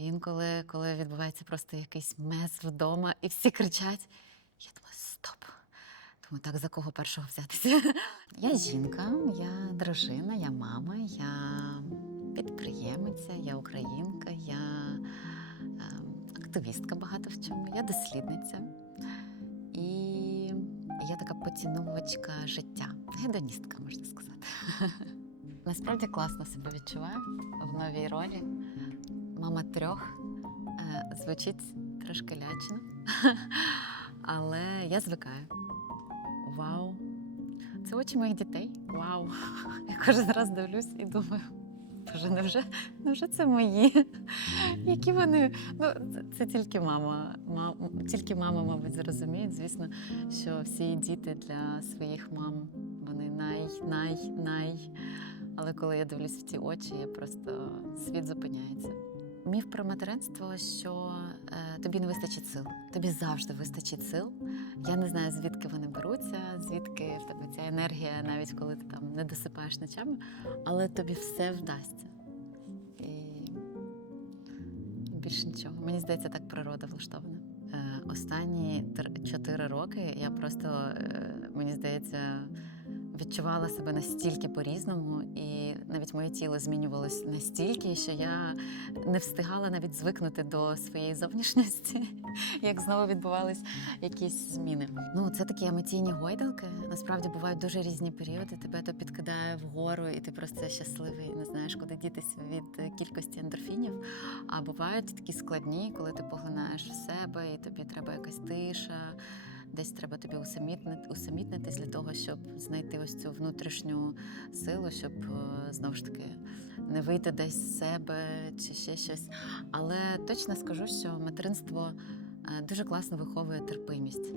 Інколи, коли відбувається просто якийсь мес вдома, і всі кричать, я думаю, стоп. Думаю, так за кого першого взятися? Я жінка, я дружина, я мама, я підприємиця, я українка, я ем, активістка багато в чому, я дослідниця. І я така поціновувачка життя, гедоністка, можна сказати. Насправді класно себе відчуваю в новій ролі. Мама трьох Е, звучить трошки лячно, але я звикаю. Вау! Це очі моїх дітей. Вау! Я кожен раз дивлюсь і думаю, боже, невже, невже це мої? Які вони? Ну, це, тільки мама. Ма, тільки мама, мабуть, зрозуміють. Звісно, що всі діти для своїх мам вони най, най, най. Але коли я дивлюсь в ті очі, я просто світ зупиняється. Міф про материнство, що е, тобі не вистачить сил. Тобі завжди вистачить сил. Я не знаю, звідки вони беруться, звідки в тебе ця енергія, навіть коли ти там не досипаєш ночами, але тобі все вдасться. І більше нічого. Мені здається, так природа влаштована. Е, останні чотири роки я просто, е, мені здається, відчувала себе настільки по-різному, і навіть моє тіло змінювалось настільки, що я не встигала навіть звикнути до своєї зовнішності, як знову відбувались якісь зміни. Ну, це такі емоційні гойдалки. Насправді бувають дуже різні періоди. Тебе то підкидає вгору, і ти просто щасливий, не знаєш, куди дітися від кількості ендорфінів. А бувають такі складні, коли ти поглинаєш в себе, і тобі треба якась тиша. Десь треба тобі усамітнити, усамітнитись для того, щоб знайти ось цю внутрішню силу, щоб е, знову ж таки не вийти десь з себе чи ще щось. Але точно скажу, що материнство дуже класно виховує терпимість.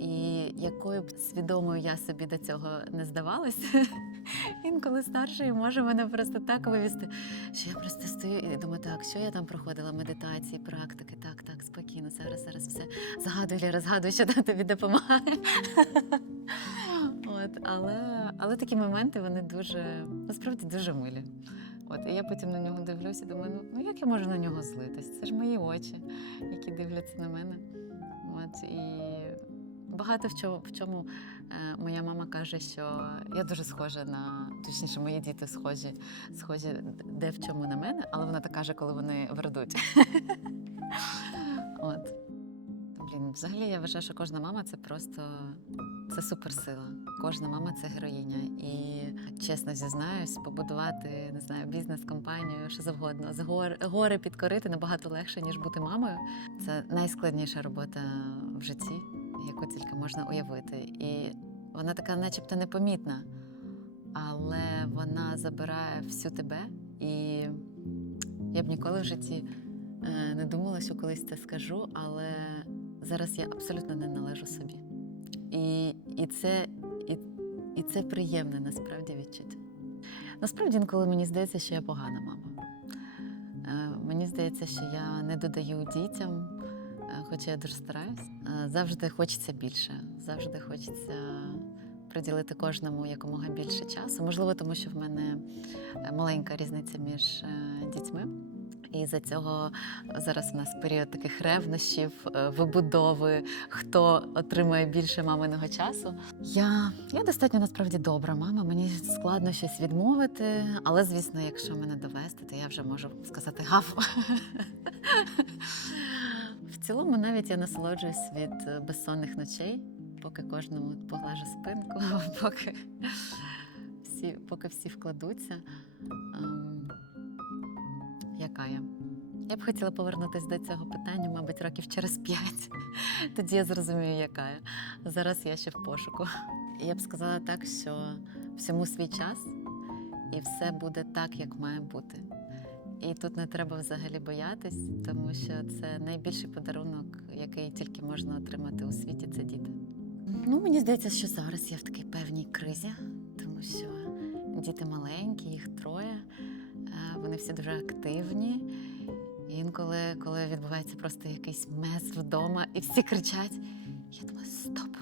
І якою б свідомою я собі до цього не здавалася, інколи старший може мене просто так вивести, що я просто стою і думаю, так, що я там проходила медитації, практики, так, так, спокійно, зараз, зараз все загадуй, Ліра, згадуй, що там тобі допомагає. От, але, але такі моменти вони дуже насправді дуже милі. От, і я потім на нього дивлюся думаю, ну, ну як я можу на нього злитись? Це ж мої очі, які дивляться на мене. От, і багато в чому, в чому е, моя мама каже, що я дуже схожа на точніше, мої діти схожі, схожі де в чому на мене, але вона так каже, коли вони вердуть. От. Блін, взагалі я вважаю, що кожна мама це просто це суперсила. Кожна мама це героїня. І чесно зізнаюсь, побудувати не знаю, бізнес-компанію, що завгодно, з гор, гори підкорити набагато легше, ніж бути мамою. Це найскладніша робота в житті, яку тільки можна уявити. І вона така, начебто, непомітна, але вона забирає всю тебе. І я б ніколи в житті е, не думала, що колись це скажу, але зараз я абсолютно не належу собі. І, і, це, і, і це приємне насправді відчуття. Насправді, інколи мені здається, що я погана мама. Е, Мені здається, що я не додаю дітям, е, хоча я дуже стараюсь. Е, Завжди хочеться більше, завжди хочеться приділити кожному якомога більше часу. Можливо, тому що в мене маленька різниця між дітьми. І за цього зараз у нас період таких ревнощів, е, вибудови, хто отримує більше маминого часу. Я, я достатньо насправді добра мама. Мені складно щось відмовити, але звісно, якщо мене довести, то я вже можу сказати гав. В цілому, навіть я насолоджуюсь від е, безсонних ночей, поки кожному поглажу спинку, поки всі, поки всі вкладуться. Ем, я? Б хотіла повернутися до цього питання, мабуть, років через п'ять. Тоді я зрозумію, яка я. Зараз я ще в пошуку. Я б сказала так, що всьому свій час, і все буде так, як має бути. І тут не треба взагалі боятись, тому що це найбільший подарунок, який тільки можна отримати у світі це діти. Ну, мені здається, що зараз я в такій певній кризі, тому що діти маленькі, їх троє, вони всі дуже активні. І інколи, коли відбувається просто якийсь мес вдома, і всі кричать, я думаю, стоп.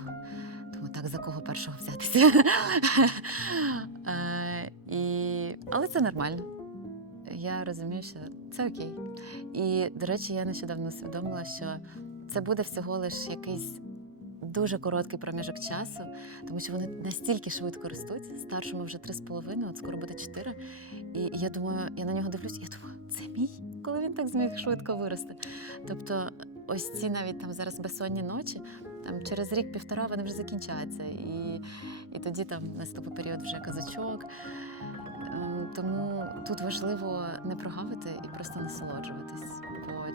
Думаю, так за кого першого взятися? Е. Але це нормально. я розумію, що це окей. І, до речі, я нещодавно усвідомила, що це буде всього лиш якийсь дуже короткий проміжок часу, тому що вони настільки швидко ростуть. Старшому вже три з половиною, от скоро буде чотири. І я думаю, я на нього дивлюсь, я думаю, це мій, коли він так зміг швидко вирости. Тобто, ось ці навіть там зараз безсонні ночі, там через рік-півтора вони вже закінчаться. І, і тоді там наступить період вже казачок. Ем, Тому тут важливо не прогавити і просто насолоджуватись.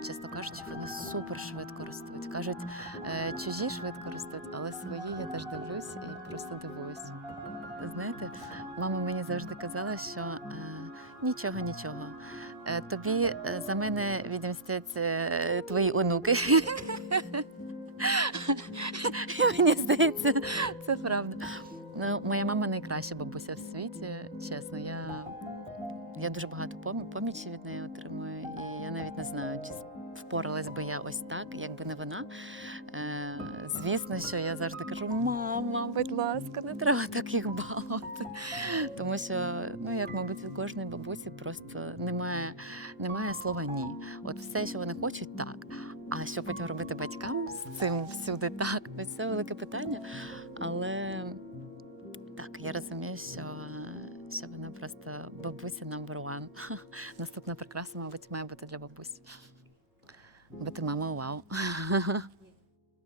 Чесно кажучи, вони супер швидко ростуть. Кажуть, е, чужі швидко ростуть, але свої я теж дивлюсь і просто дивуюсь. Знаєте, мама мені завжди казала, що е, нічого, нічого. Е, тобі за мене відімстять е, твої онуки. Мені здається, це правда. Ну, моя мама найкраща бабуся в світі, чесно. Я, я дуже багато помічі від неї отримую, і я навіть не знаю, чи впоралась би я ось так, якби не вона. Е, звісно, що я завжди кажу: мама, будь ласка, не треба так їх балувати. Тому що, ну як, мабуть, у кожної бабусі просто немає, немає слова ні. От все, що вони хочуть, так. А що потім робити батькам з цим всюди так? Це велике питання. Але так, я розумію, що, що вона просто бабуся number one. Наступна прикраса, мабуть, має бути для бабусі. Бути мама, вау.